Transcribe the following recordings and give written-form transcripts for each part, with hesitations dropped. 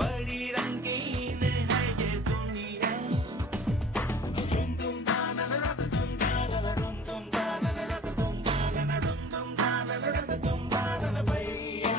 बड़ी रंगीन है ये दुनिया। धुम धुम ताना रत धुम ताना धुम धुम ताना रत धुम ताना धुम धुम ताना रत धुम ताना भैया।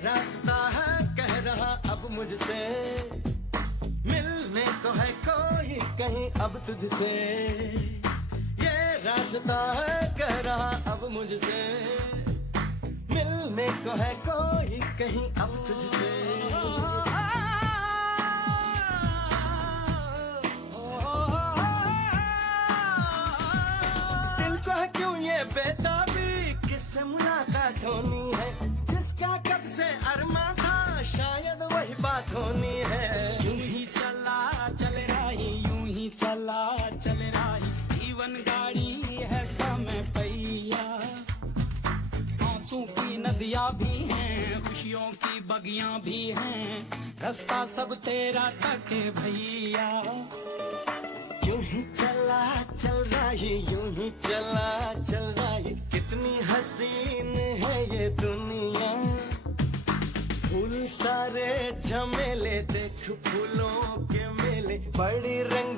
रास्ता है कह रहा अब मुझसे, मिलने को है कोई कहीं अब तुझसे। ये रास्ता है कह रहा अब मुझसे, मिलने को है कोई कहीं अब तुझसे। दिल को है क्यों ये बेताबी, किससे मुलाकात होनी है, जिसका कब से अरमा था शायद वही बात होनी है। यूं ही चला चल रही, यूं ही चला चल रही, जीवन गाड़ी है समय पहिया। आंसू की नदियां भी हैं, खुशियों की बगियां भी हैं, रास्ता सब तेरा तक है भैया। यूं ही चला चल रही, यूं ही चला चल रही, कितनी हसीन है ये दुनिया। फूल सारे झमेले देख फूलों के मेले, बड़ी रंग